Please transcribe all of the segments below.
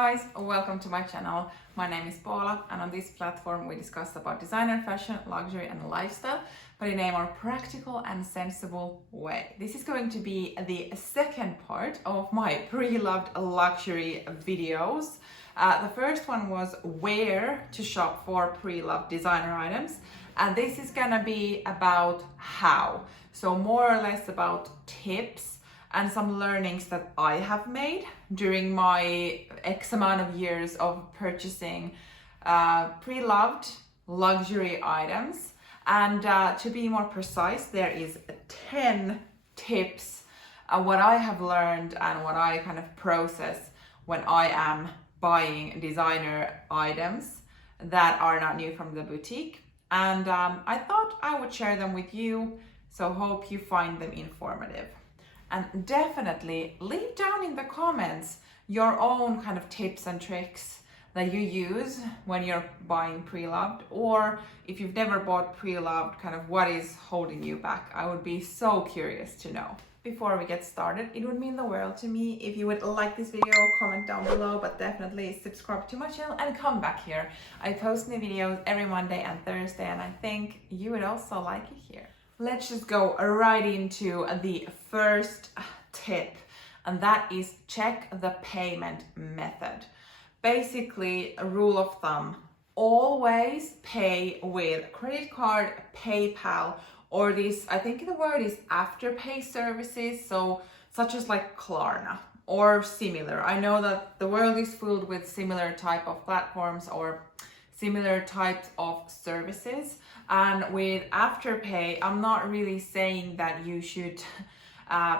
guys, welcome to my channel. My name is Paula, and on this platform we discuss about designer, fashion, luxury and lifestyle, but in a more practical and sensible way. This is going to be the second part of my pre-loved luxury videos. The first one was where to shop for pre-loved designer items, and this is gonna be about how. So more or less about tips and some learnings that I have made during my X amount of years of purchasing pre-loved luxury items. And to be more precise, there is 10 tips what I have learned and what I kind of process when I am buying designer items that are not new from the boutique. And I thought I would share them with you, so hope you find them informative. And definitely leave down in the comments your own kind of tips and tricks that you use when you're buying pre-loved, or if you've never bought pre-loved, kind of what is holding you back. I would be so curious to know. Before we get started, it would mean the world to me if you would like this video, comment down below, but definitely subscribe to my channel and come back here. I post new videos every Monday and Thursday, and I think you would also like it here. Let's just go right into the first tip, and that is check the payment method. Basically, a rule of thumb, always pay with credit card, PayPal, or this, I think the word is afterpay services, so such as like Klarna or similar. I know that the world is filled with similar type of platforms or similar types of services. And with Afterpay, I'm not really saying that you should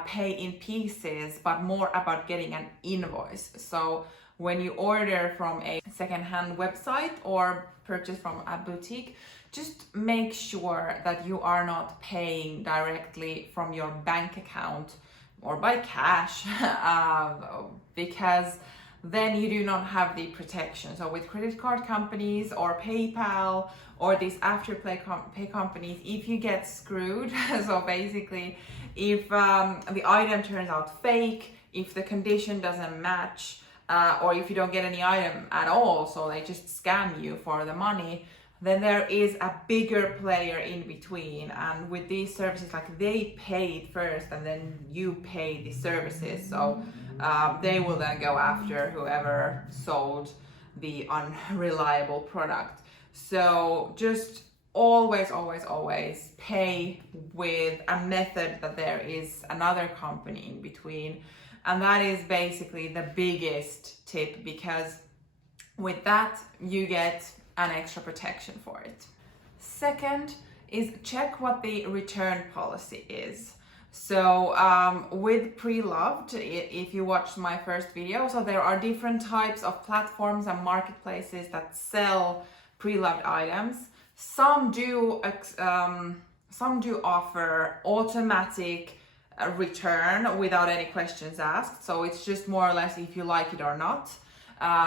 pay in pieces, but more about getting an invoice. So when you order from a secondhand website or purchase from a boutique, just make sure that you are not paying directly from your bank account or by cash, because then you do not have the protection. So with credit card companies or PayPal or these afterpay pay companies, if you get screwed, so basically if the item turns out fake, if the condition doesn't match, or if you don't get any item at all, so they just scam you for the money, then there is a bigger player in between. And with these services, like they pay it first and then you pay the services. So they will then go after whoever sold the unreliable product. So just always pay with a method that there is another company in between. And that is basically the biggest tip, because with that you get an extra protection for it. Second is check what the return policy is. So with pre-loved, if you watched my first video, so there are different types of platforms and marketplaces that sell pre-loved items. Some do offer automatic return without any questions asked. So it's just more or less if you like it or not.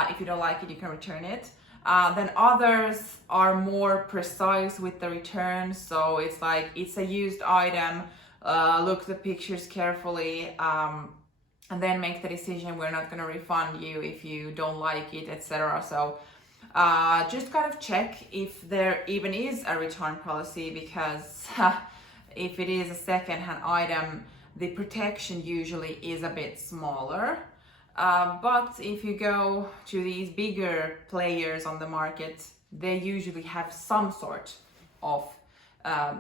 If you don't like it, you can return it. Then others are more precise with the return. So it's like, it's a used item, look the pictures carefully, and then make the decision. We're not going to refund you if you don't like it, etc. So just kind of check if there even is a return policy, because if it is a second-hand item, the protection usually is a bit smaller. But if you go to these bigger players on the market, they usually have some sort of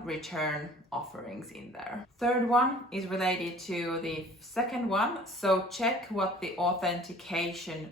return offerings in there. Third one is related to the second one. So check what the authentication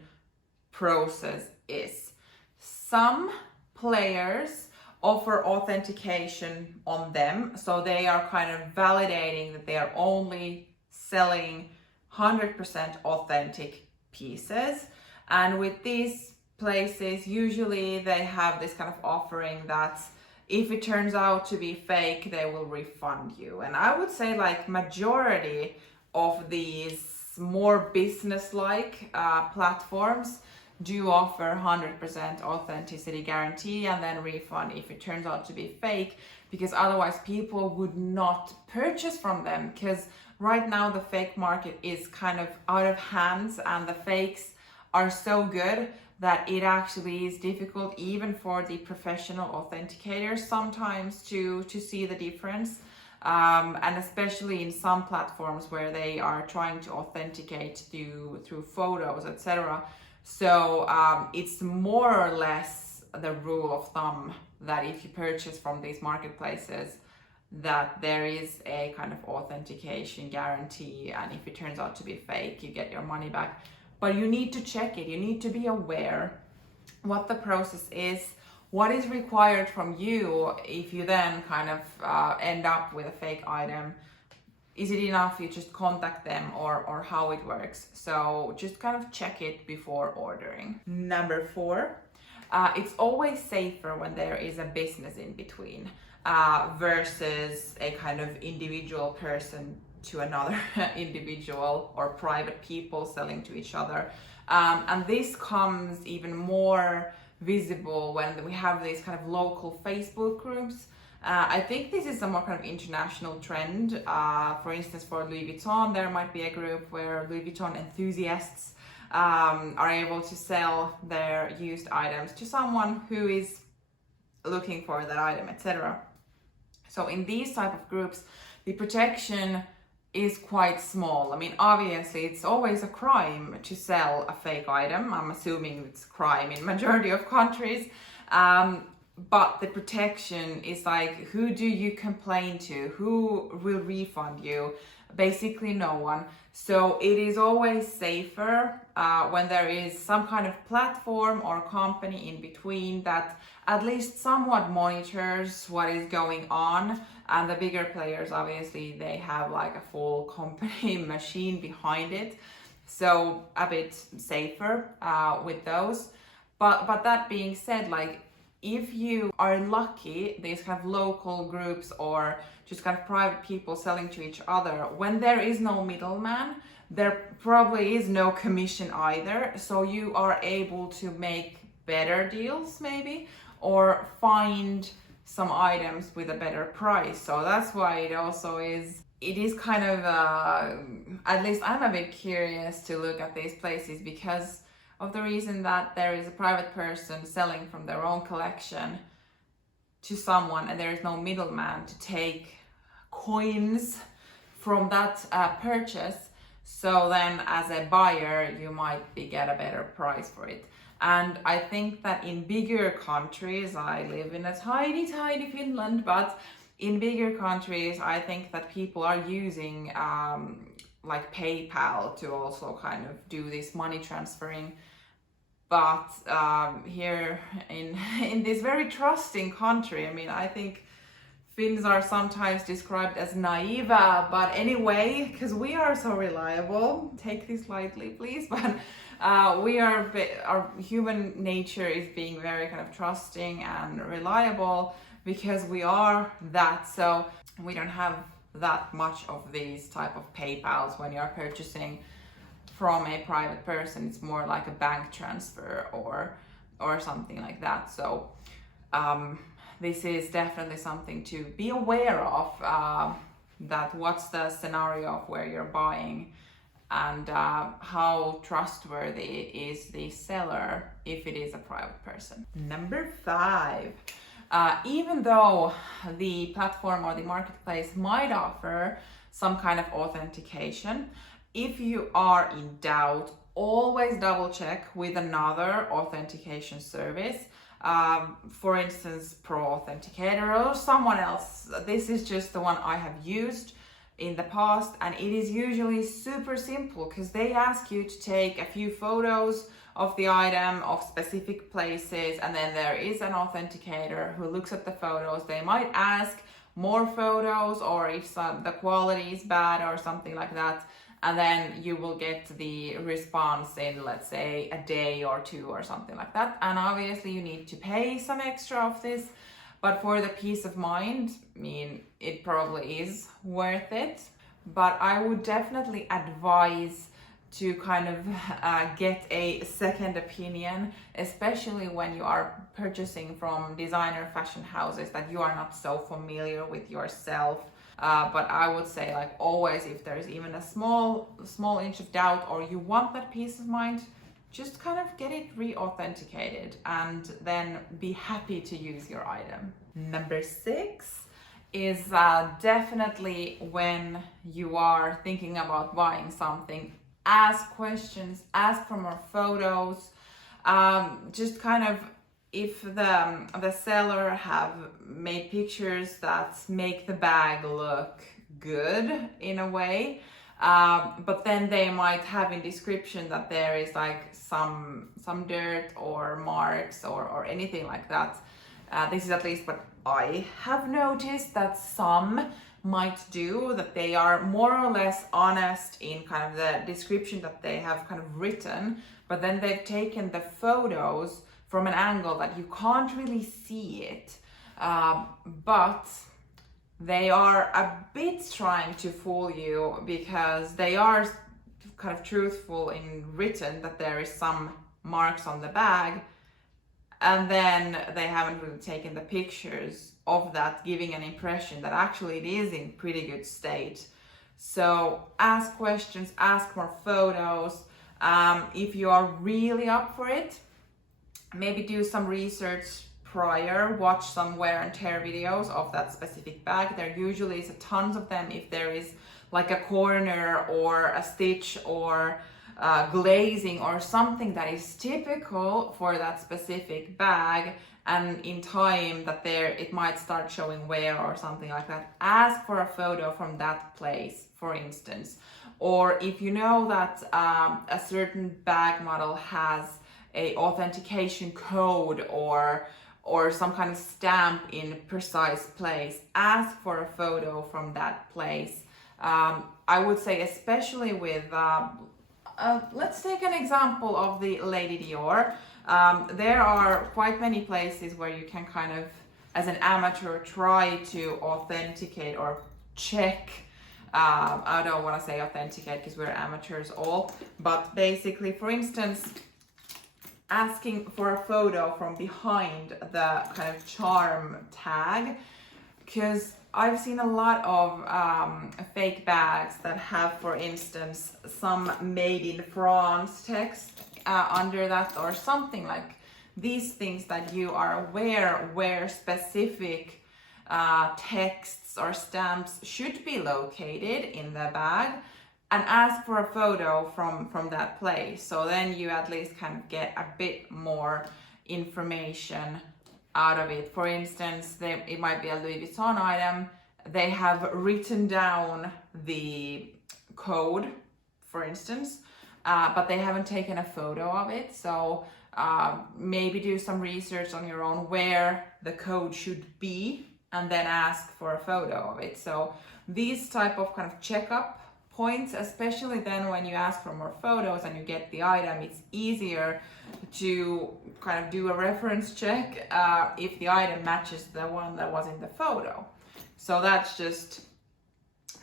process is. Some players offer authentication on them, so they are kind of validating that they are only selling 100% authentic pieces. And with these places, usually they have this kind of offering that if it turns out to be fake, they will refund you. And I would say like majority of these more business-like platforms do offer 100% authenticity guarantee and then refund if it turns out to be fake, because otherwise people would not purchase from them, because right now the fake market is kind of out of hands and the fakes are so good that it actually is difficult even for the professional authenticators sometimes to see the difference. And especially in some platforms where they are trying to authenticate through photos, etc. So it's more or less the rule of thumb that if you purchase from these marketplaces, that there is a kind of authentication guarantee, and if it turns out to be fake, you get your money back. But you need to check it. You need to be aware what the process is, what is required from you if you then kind of end up with a fake item. Is it enough you just contact them, or how it works? So just kind of check it before ordering. Number 4, it's always safer when there is a business in between versus a kind of individual person to another individual, or private people selling to each other. And this comes even more visible when we have these kind of local Facebook groups. I think this is a more kind of international trend. For instance, for Louis Vuitton, there might be a group where Louis Vuitton enthusiasts are able to sell their used items to someone who is looking for that item, etc. So in these type of groups, the protection is quite small. I mean, obviously it's always a crime to sell a fake item. I'm assuming it's a crime in majority of countries. But the protection is like, who do you complain to? Who will refund you? Basically no one. So it is always safer when there is some kind of platform or company in between that at least somewhat monitors what is going on. And the bigger players, obviously, they have like a full company machine behind it. So a bit safer with those. But that being said, like, if you are lucky, these kind of local groups or just kind of private people selling to each other, when there is no middleman, there probably is no commission either. So you are able to make better deals maybe, or find some items with a better price. So that's why it is kind of, at least I'm a bit curious to look at these places, because of the reason that there is a private person selling from their own collection to someone, and there is no middleman to take coins from that purchase. So then as a buyer, you might get a better price for it. And I think that in bigger countries, I live in a tiny Finland, but in bigger countries, I think that people are using like PayPal to also kind of do this money transferring. But here in this very trusting country, I mean, I think Finns are sometimes described as naive, but anyway, because we are so reliable, take this lightly please, but our human nature is being very kind of trusting and reliable, because we are that. So we don't have that much of these type of PayPals when you're purchasing from a private person. It's more like a bank transfer or something like that. So this is definitely something to be aware of, that what's the scenario of where you're buying, and how trustworthy is the seller if it is a private person. Number 5, even though the platform or the marketplace might offer some kind of authentication, if you are in doubt, always double check with another authentication service. For instance, Pro Authenticator or someone else. This is just the one I have used in the past, and it is usually super simple, because they ask you to take a few photos of the item of specific places, and then there is an authenticator who looks at the photos. They might ask more photos, or if the quality is bad or something like that, and then you will get the response in, let's say, a day or 2 or something like that. And obviously you need to pay some extra of this, but for the peace of mind, I mean, it probably is worth it. But I would definitely advise to kind of get a second opinion, especially when you are purchasing from designer fashion houses that you are not so familiar with yourself. But I would say, like, always, if there's even a small inch of doubt, or you want that peace of mind, just kind of get it re-authenticated and then be happy to use your item. Number 6 is definitely when you are thinking about buying something, ask questions, ask for more photos, just kind of, if the seller have made pictures that make the bag look good in a way, but then they might have in description that there is like some dirt or marks or anything like that. This is at least what I have noticed that some might do, that they are more or less honest in kind of the description that they have kind of written, but then they've taken the photos from an angle that you can't really see it, but they are a bit trying to fool you, because they are kind of truthful in written that there is some marks on the bag, and then they haven't really taken the pictures of that, giving an impression that actually it is in pretty good state. So ask questions, ask more photos. If you are really up for it, maybe do some research prior, watch some wear and tear videos of that specific bag. There usually is tons of them if there is like a corner or a stitch or glazing or something that is typical for that specific bag, and in time that it might start showing wear or something like that. Ask for a photo from that place, for instance. Or if you know that a certain bag model has a authentication code or some kind of stamp in precise place, ask for a photo from that place. I would say especially with let's take an example of the Lady Dior. There are quite many places where you can kind of, as an amateur, try to authenticate or check. I don't want to say authenticate because we're amateurs all, but basically, for instance, asking for a photo from behind the kind of charm tag, because I've seen a lot of fake bags that have, for instance, some made in France text under that, or something like these things that you are aware where specific texts or stamps should be located in the bag, and ask for a photo from that place. So then you at least kind of get a bit more information out of it. For instance, it might be a Louis Vuitton item. They have written down the code, for instance, but they haven't taken a photo of it. So maybe do some research on your own where the code should be, and then ask for a photo of it. So these type of kind of checkup points, especially then when you ask for more photos and you get the item, it's easier to kind of do a reference check if the item matches the one that was in the photo. So that's just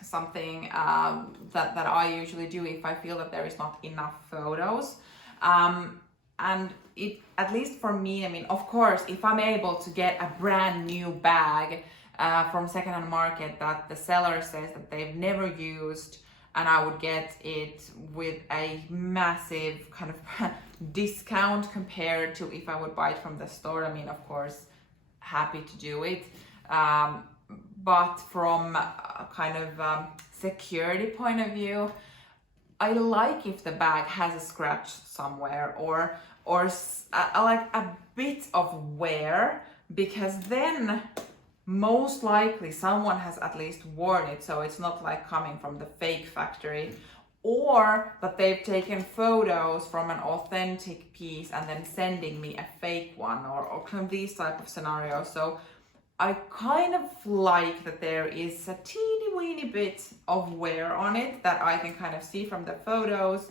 something that I usually do if I feel that there is not enough photos. And it, at least for me, I mean, of course, if I'm able to get a brand new bag from secondhand market that the seller says that they've never used, and I would get it with a massive kind of discount compared to if I would buy it from the store, I mean, of course, happy to do it. But from a kind of security point of view, I like if the bag has a scratch somewhere or I like a bit of wear, because then most likely someone has at least worn it, so it's not like coming from the fake factory, or that they've taken photos from an authentic piece and then sending me a fake one, or kind of these type of scenarios. So I kind of like that there is a teeny weeny bit of wear on it that I can kind of see from the photos.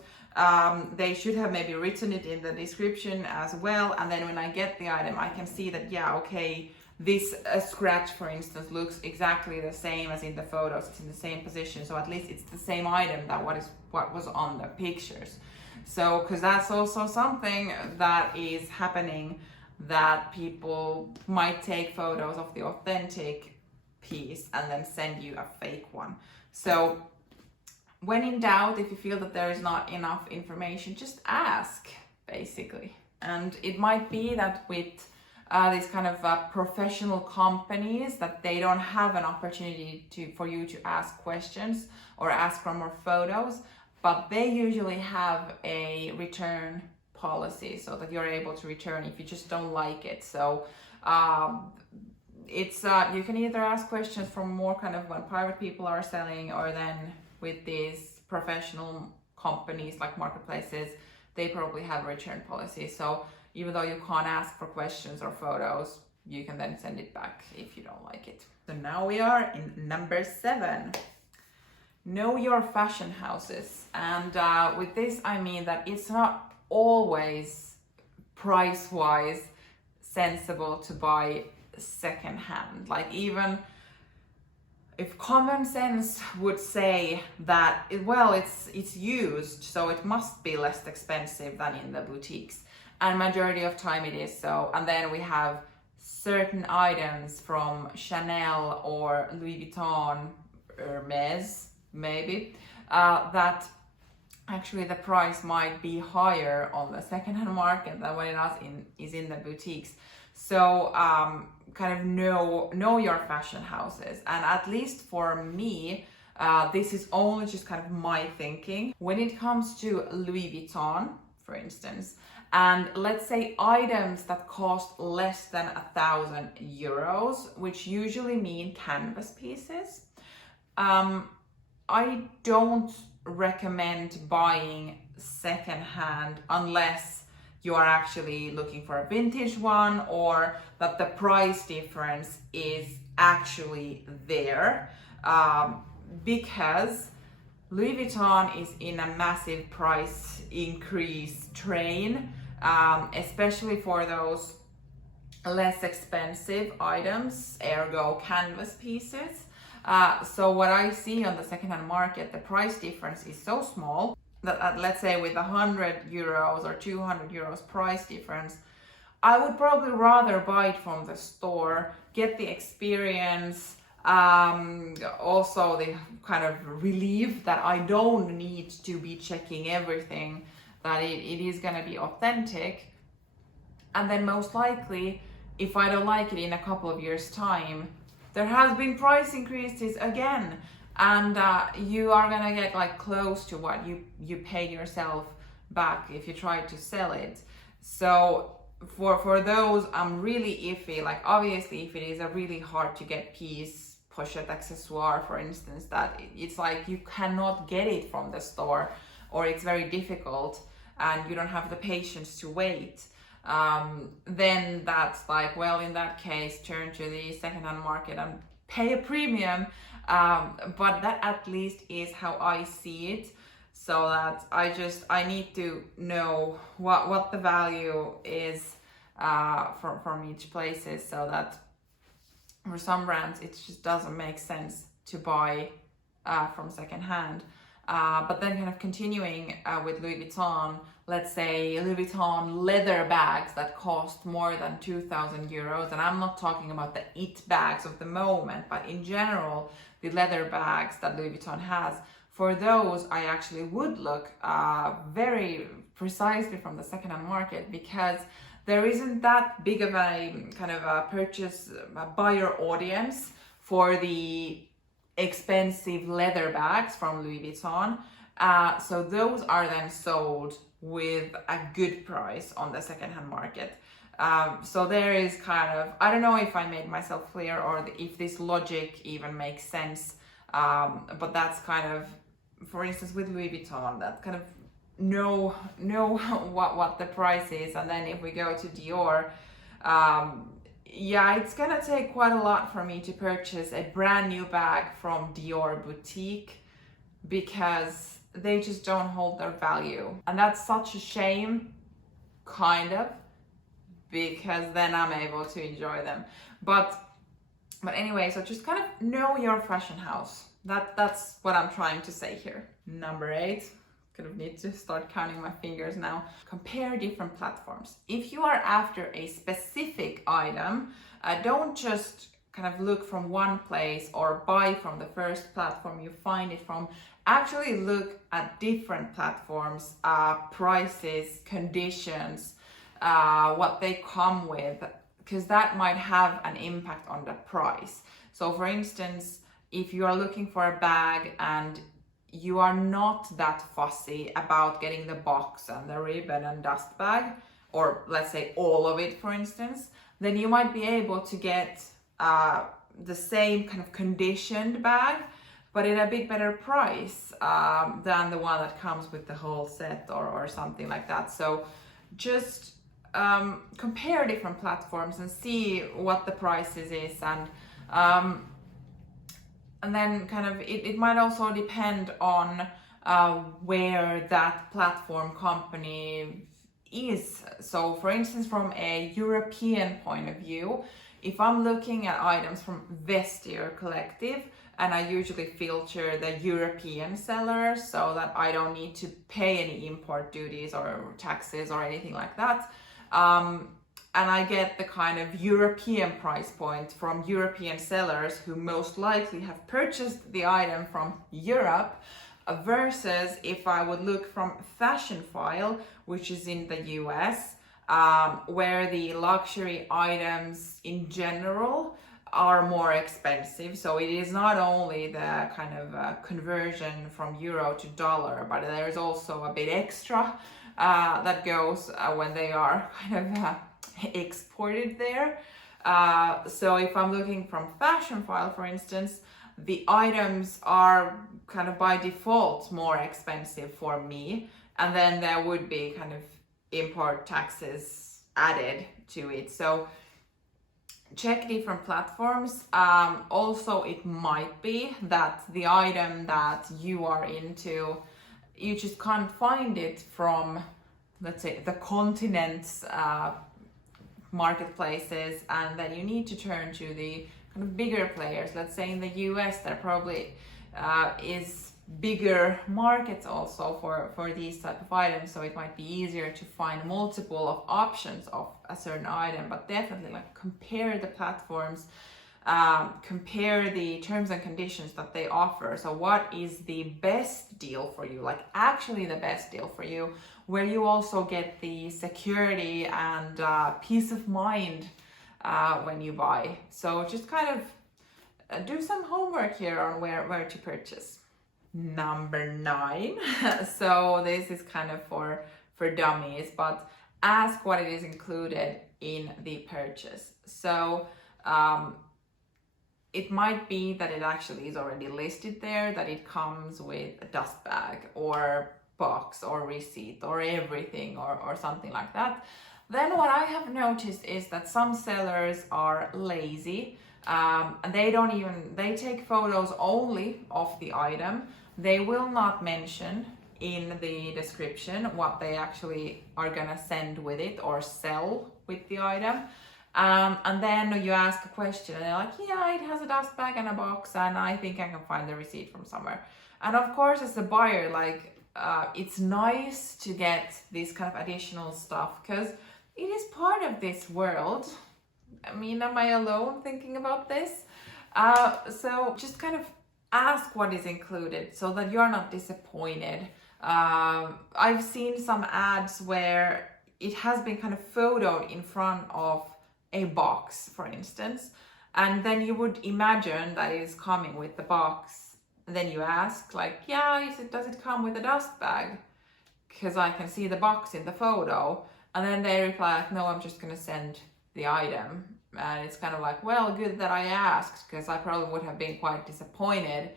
They should have maybe written it in the description as well, and then when I get the item I can see that, yeah, okay, this scratch, for instance, looks exactly the same as in the photos. It's in the same position, so at least it's the same item that what was on the pictures. So, because that's also something that is happening, that people might take photos of the authentic piece and then send you a fake one. So when in doubt, if you feel that there is not enough information, just ask. basically. And it might be that with these kind of professional companies, that they don't have an opportunity for you to ask questions or ask for more photos, but they usually have a return policy so that you're able to return if you just don't like it. So it's you can either ask questions from more kind of when private people are selling, or then with these professional companies like marketplaces, they probably have a return policy. So even though you can't ask for questions or photos, you can then send it back if you don't like it. So now we are in number 7. Know your fashion houses. And with this, I mean that it's not always price-wise sensible to buy secondhand. Like, even if common sense would say that it's used, so it must be less expensive than in the boutiques, and majority of time it is so. And then we have certain items from Chanel or Louis Vuitton, Hermes maybe, that actually the price might be higher on the secondhand market than what it is in the boutiques. So kind of know your fashion houses. And at least for me, this is only just kind of my thinking. When it comes to Louis Vuitton, for instance, and let's say items that cost less than 1,000 euros, which usually mean canvas pieces, I don't recommend buying secondhand unless you are actually looking for a vintage one, or that the price difference is actually there, because Louis Vuitton is in a massive price increase train, especially for those less expensive items, ergo canvas pieces. So what I see on the secondhand market, the price difference is so small that let's say with 100 euros or 200 euros price difference, I would probably rather buy it from the store, get the experience, also the kind of relief that I don't need to be checking everything, that it is going to be authentic. And then most likely, if I don't like it in a couple of years' time, there has been price increases again, and you are gonna get like close to what you paid yourself back if you try to sell it. So for those, I'm really iffy. Like, obviously, if it is a really hard to get piece, pochette accessoire, for instance, that it's like you cannot get it from the store, or it's very difficult and you don't have the patience to wait, then that's like, well, in that case, turn to the secondhand market and pay a premium. But that at least is how I see it. So that I need to know what the value is from each places, so that for some brands it just doesn't make sense to buy from secondhand. But then kind of continuing with Louis Vuitton, let's say Louis Vuitton leather bags that cost more than 2,000 euros. And I'm not talking about the it bags of the moment, but in general, the leather bags that Louis Vuitton has. For those, I actually would look very precisely from the secondhand market, because there isn't that big of a kind of a purchase buyer audience for the expensive leather bags from Louis Vuitton. So those are then sold with a good price on the secondhand market. So there is kind of, I don't know if I made myself clear or if this logic even makes sense, but that's kind of, for instance, with Louis Vuitton, that kind of know what the price is. And then if we go to Dior, yeah, it's gonna take quite a lot for me to purchase a brand new bag from Dior boutique, because they just don't hold their value. And that's such a shame, kind of, because then I'm able to enjoy them. But anyway, so just kind of know your fashion house. That's what I'm trying to say here. Number 8. Kind of need to start counting my fingers now. Compare different platforms. If you are after a specific item, don't just kind of look from one place or buy from the first platform you find it from. actually look at different platforms, prices, conditions, what they come with, because that might have an impact on the price. So for instance, if you are looking for a bag and you are not that fussy about getting the box and the ribbon and dust bag, or let's say all of it for instance, then you might be able to get the same kind of conditioned bag, but at a bit better price than the one that comes with the whole set or something like that. So just compare different platforms and see what the prices is, and then kind of it might also depend on where that platform company is. So for instance, from a European point of view, if I'm looking at items from Vestiaire Collective, and I usually filter the European sellers so that I don't need to pay any import duties or taxes or anything like that. And I get the kind of European price point from European sellers who most likely have purchased the item from Europe, versus if I would look from Fashionphile, which is in the US, where the luxury items in general are more expensive. So it is not only the kind of conversion from euro to dollar, but there's also a bit extra that goes when they are kind of exported there. So if I'm looking from Fashionphile, for instance, the items are kind of by default more expensive for me, and then there would be kind of import taxes added to it. So check different platforms. Also, it might be that the item that you are into, you just can't find it from, let's say, the continent's marketplaces, and then you need to turn to the kind of bigger players. Let's say in the US, there probably is bigger markets also for these type of items, so it might be easier to find multiple of options of a certain item. But definitely, like, compare the platforms, compare the terms and conditions that they offer. So what is the best deal for you, like actually the best deal for you, where you also get the security and peace of mind when you buy. So just kind of do some homework here on where to purchase. Number 9. So this is kind of for dummies, but ask what it is included in the purchase. So it might be that it actually is already listed there, that it comes with a dust bag or box or receipt or everything or something like that. Then what I have noticed is that some sellers are lazy, and they take photos only of the item. They will not mention in the description what they actually are gonna send with it or sell with the item. And then you ask a question and they're like, yeah, it has a dust bag and a box, and I think I can find the receipt from somewhere. And of course, as a buyer, like, it's nice to get this kind of additional stuff because it is part of this world. I mean, am I alone thinking about this? So just kind of ask what is included so that you're not disappointed. I've seen some ads where it has been kind of photoed in front of a box, for instance, and then you would imagine that it is coming with the box. And then you ask, like, yeah, does it come with a dust bag? Because I can see the box in the photo. And then they reply, like, no, I'm just gonna send the item. And it's kind of like, well, good that I asked, because I probably would have been quite disappointed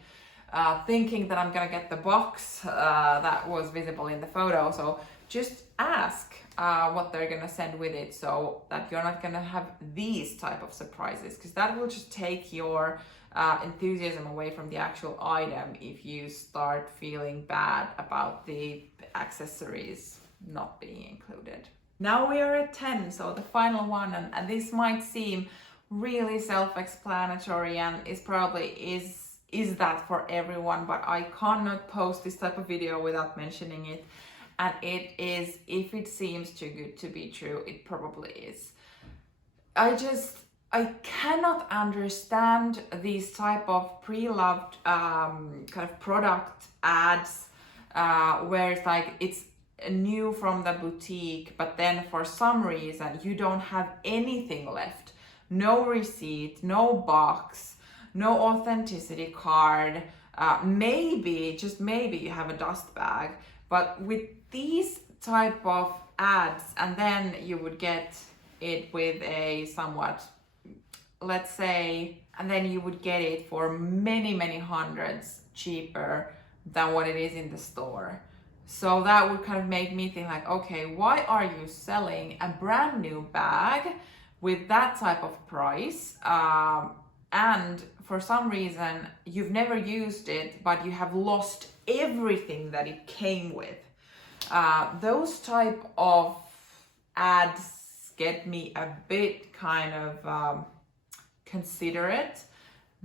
thinking that I'm gonna get the box that was visible in the photo. So just ask what they're gonna send with it, so that you're not gonna have these type of surprises, because that will just take your enthusiasm away from the actual item if you start feeling bad about the accessories not being included. Now we are at 10, so the final one, and this might seem really self-explanatory and is that for everyone, but I cannot post this type of video without mentioning it. And it is, if it seems too good to be true, it probably is. I just I cannot understand these type of pre-loved kind of product ads where it's like it's new from the boutique, but then for some reason you don't have anything left. No receipt, no box, no authenticity card. Maybe, just maybe you have a dust bag, but with these type of ads, and then you would get it with a somewhat, let's say, and then you would get it for many hundreds cheaper than what it is in the store. So that would kind of make me think like, okay, why are you selling a brand new bag with that type of price? And for some reason you've never used it, but you have lost everything that it came with. Those type of ads get me a bit kind of considerate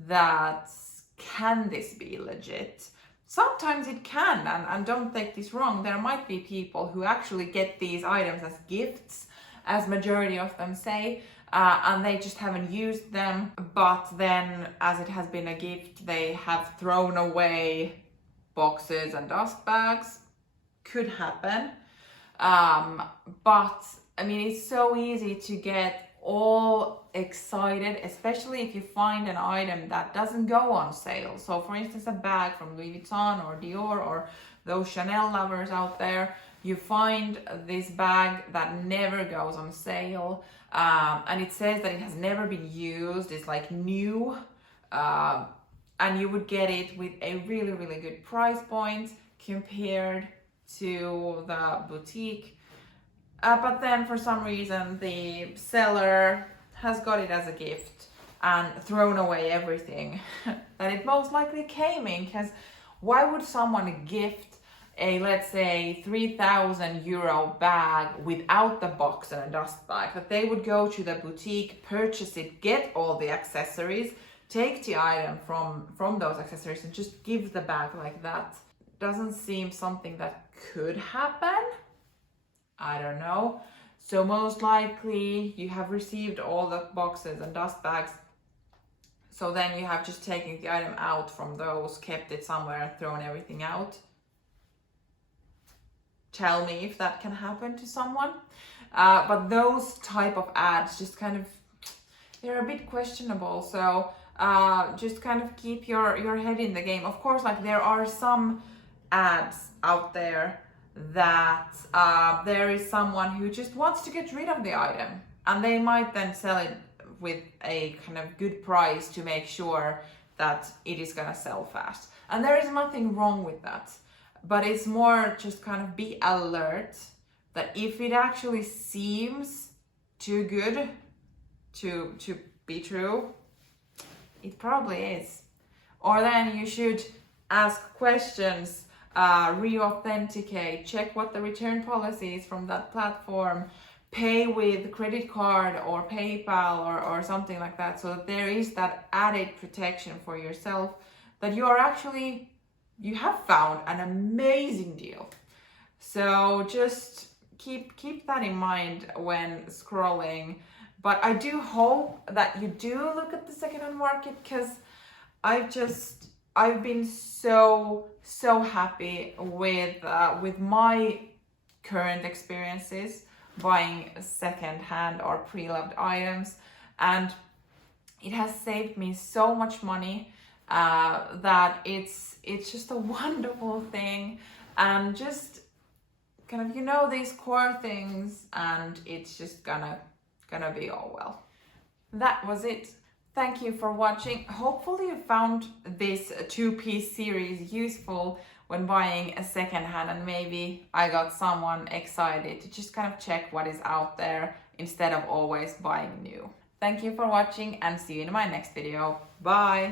that can this be legit? Sometimes it can, and don't take this wrong, there might be people who actually get these items as gifts, as majority of them say, and they just haven't used them, but then as it has been a gift, they have thrown away boxes and dust bags. Could happen. But I mean, it's so easy to get all excited, especially if you find an item that doesn't go on sale. So for instance, a bag from Louis Vuitton or Dior or those Chanel lovers out there, you find this bag that never goes on sale, and it says that it has never been used, it's like new, and you would get it with a really good price point compared to the boutique. But then for some reason the seller has got it as a gift and thrown away everything that it most likely came in, because why would someone gift a, let's say, 3,000 euro bag without the box and a dust bag? That they would go to the boutique, purchase it, get all the accessories, take the item from those accessories and just give the bag like that. Doesn't seem something that could happen. I don't know. So most likely you have received all the boxes and dust bags. So then you have just taken the item out from those, kept it somewhere and thrown everything out. Tell me if that can happen to someone. But those type of ads just kind of, they're a bit questionable. So just kind of keep your head in the game. Of course, like there are some ads out there that there is someone who just wants to get rid of the item, and they might then sell it with a kind of good price to make sure that it is gonna sell fast. And there is nothing wrong with that, but it's more just kind of be alert that if it actually seems too good to be true, it probably is. Or then you should ask questions, re-authenticate, check what the return policy is from that platform, pay with credit card or PayPal or something like that, so that there is that added protection for yourself that you are actually, you have found an amazing deal. So just keep that in mind when scrolling. But I do hope that you do look at the secondhand market, because I've been so happy with my current experiences buying secondhand or pre-loved items, and it has saved me so much money that it's just a wonderful thing, and just kind of, you know, these core things, and it's just gonna be all well. That was it. Thank you for watching. Hopefully you found this two-piece series useful when buying a secondhand, and maybe I got someone excited to just kind of check what is out there instead of always buying new. Thank you for watching, and see you in my next video. Bye!